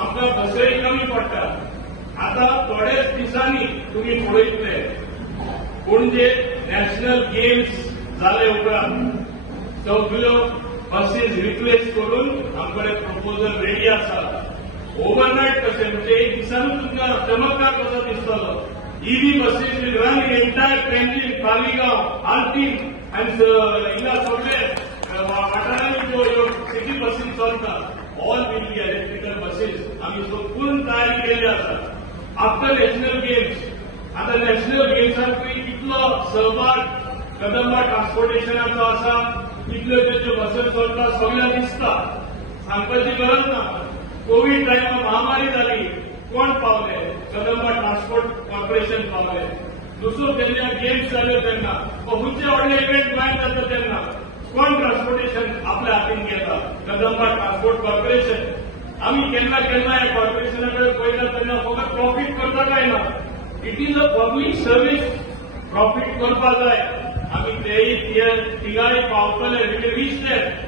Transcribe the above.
आमकां बसय कमी पडटा. आता थोड्याच दिसांनी तुम्ही पळयतले पणजे नॅशनल गेम्स जाले उपरांत सगळ्यो बसीस रिप्लेस करून आमकडे प्रपोजल रेडी आसा. ओव्हरनायट कशें म्हणजे एक दिसानूच तुमकां चमत्कार कसो दिसतलो. EV buses will run in entire Panjim, Taleigao, Altinho आनी हिंगा सगळे वाठारांनी ज्यो सिटी बसीस चलता all will be electrical buses. आमी संपूर्ण तयारी केल्ली आसा. आफ्टर नॅशनल गेम्स आता नॅशनल गेम्सांत कितलो सहभाग कदंबा ट्रान्सपोर्टेशनाचो आसा, कितल्यो ज्यो बसी चलता सगळ्यांक दिसता. सांगपाची गरज ना. कोविड टायमार महामारी जाली, कोण पावले? कदंबा ट्रान्सपोर्ट कॉर्पोरेशन पावले. दुसरो तेन्ना गेम्स जाल्यो तेन्ना खंयचे व्हडले इव्हेंट गोंयांत जाता तेन्ना कोण ट्रान्सपोर्टेशन आपल्या हातीन घेता? Kadamba transport corporation. आम्ही केन्ना केन्ना ह्या कॉर्पोरेशना कडेन पळयता तेन्ना फकत प्रॉफिट करता काय ना. It is a public service. Profit करपा जाय. आमी तेय तिगाय पावतले रीच देट